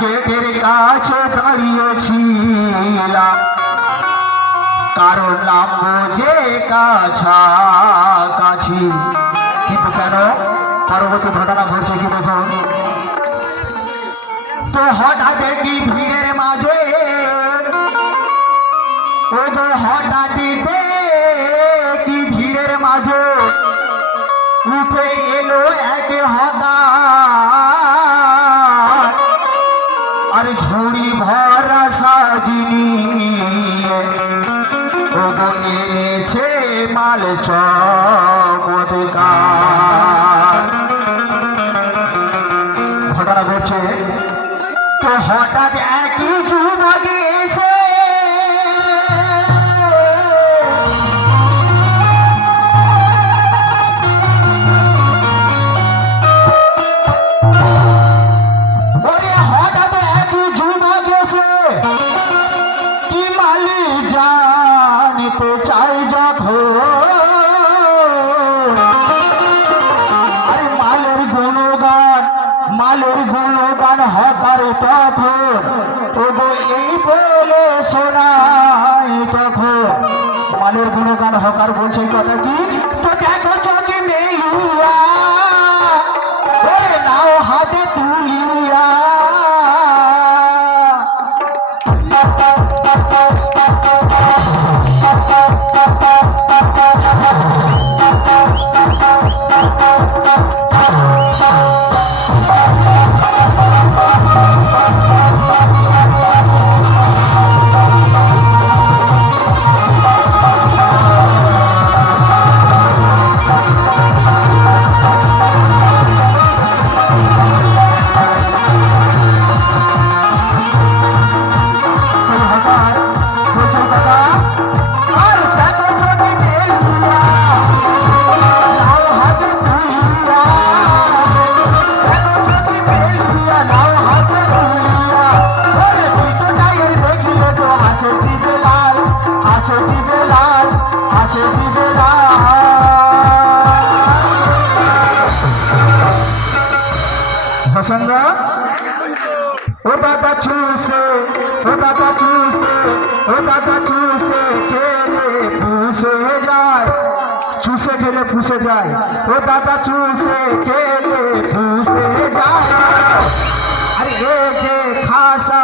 গেটের কাছে দাঁড়িয়েছিলাম, কারণ নামবো যে কাছাকাছি। কিন্তু কেন পরবর্তী ঘটনা ঘটছে কি দেখুন তো। হঠাৎ দেখি ভিড়ের মাঝে, ও গো হঠাৎ দেখি ভিড়ের মাঝে উঠে এলো এক হঠাৎ, আর ঝুড়ি ভরা সাজিনি ও গো এনেছে মাল চমৎকার। ঘটনা ঘটছে তো হঠাৎ একই যুবকে এসে জানতে চাই যখন, আরে মালের গুণগান হতার তখন, তবু এই বলে শোনাই তখন। মালের গুণগান হকার বলছে কথা কি তো দেখো চোখে মেলিয়া, নাও হাতে তুলিয়া। ও দাদা চুষে, ও দাদা চুষে, ও দাদা চুষে খেলে পুষে যায়, চুষে খেলে পুষে যায়, ও দাদা চুষে খেলে পুষে যায়। আরে এ যে খাসা